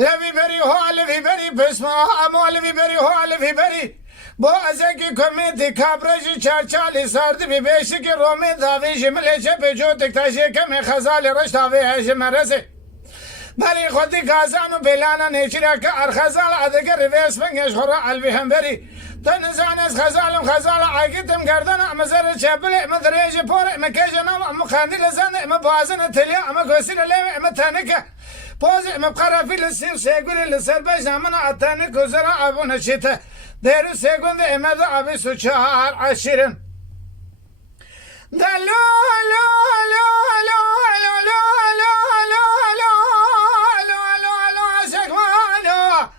لفی بری ها لفی بری پسما اما لفی بری ها لفی بری با ازکی کمیتی کابرشی چارچالی سردی بی بیشی که رومی داوی جمله چه پیجو تکتاشی کمی خزال رشت آوی هشم رسی بری خودی کازانو بلانا نیچیره که ارخزال ادگر رویس بنگش خورا علوی هم بری تنزان از خزالم عاقتم گردن امزر چپل ام دریج پور ام کجنام ام خاندل زن ام بازن تلیا ام گوسیل لیم ام تنکه پوز ام قرافی لسیر سیگول لسر بج نامن اتنه گزرا ابون چیته درو سیگوند ام دو ابی سوچهار عشرن دلو لو لو لو لو لو لو لو لو لو لو سکمانو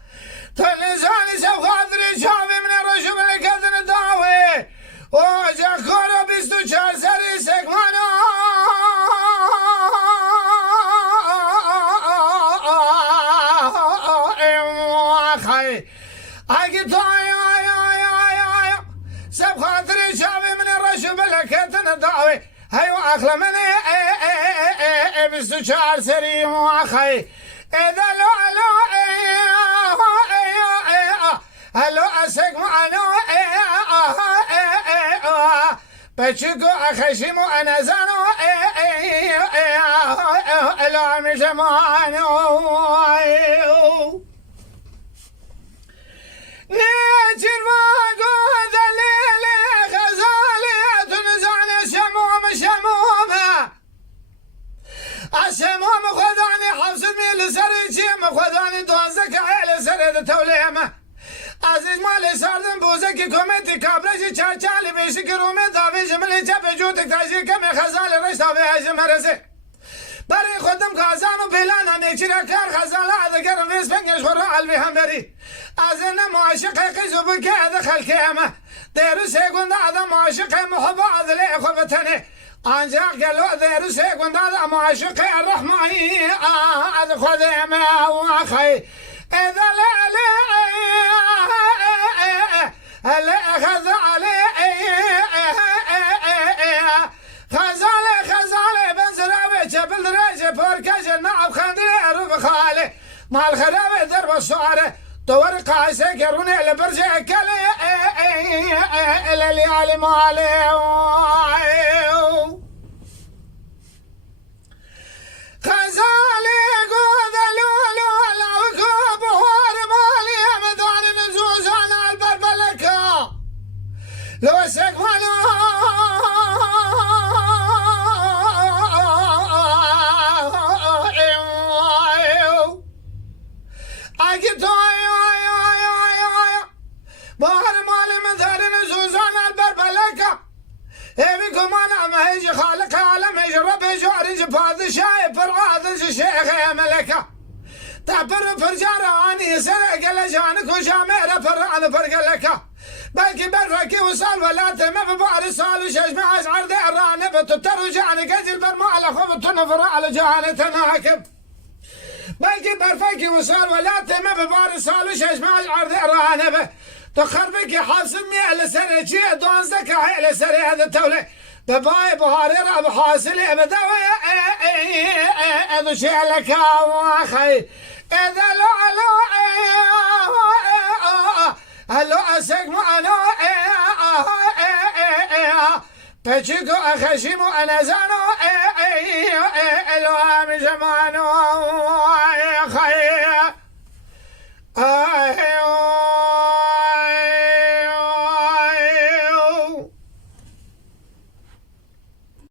تنزانی سب خاطری شاوی من رشو بلکتن داوی او جاکارو 24 سری سکمانو خی اگه تو سب خاطری شاوی من رشو بلکتن داوی هیو اخلا من 24 سری خی ادلو الو هلو اسک معنا بچگو اخشیمو انزانو الو مجمانو نجر واقو دلیل غزالی تنزان شموم الشموم خداني حفظ ميل سري جيم خداني دوزك عيل سري توليمه عزیز مال سردم بوزه که کمیتی کابرشی چارچالی بیشی که رومی داوی جملی چپ جو تکتاشی کمی خزال رشت آوی هشم رسی برای خودم کازانو بیلانا نیچیره کار خزال ادگرم ویس پنگش خورا علوی هم بری از این معاشق قیزو بکه اد خلقی همه دیرو سیگونده اد معاشق محب عدلی خوبتنی آنجاق گلو دیرو سیگونده اد معاشق الرحمانی اد خود همه و خی اذا لا هلا أخذ عليه خزالة بنزرابي جبل دراجة بوركاج النعب خاندري أروب خالي مع الخرابة درب الصعارة طور قاسي كروني لبرجع كالي اللي علي مالي خزالي قود لولو العقوب هور مالي مدان نزوز عن البربلكة لو سكمانو اكتو بهر مالي مدان نزوز عن البربلكة هبي كمان عم هيجي خالق عالم هيجي ربي جارج بهذا شايف فرعاد شيخ يا ملكة تعبر فرجار اني سرق لجانك وشامير فرعان فرقلكة بلكي برفكي وصال ولا تم ببار صال وشجمع اشعر ديراني بتترجعني قتل برمى على خبط نفر على جهاني تناكب بلكي برفكي وصال ولا تم ببار صال وشجمع اشعر ديراني تخربك حافظ مي لسنة شيء دونزك عيل سري هذا التولي بباي بهاري راب حاصلي بدوي هذا شيء لك واخي اذا لو هلو اسق معنا بچيكو اخشيمو انا زانو الوام زمانو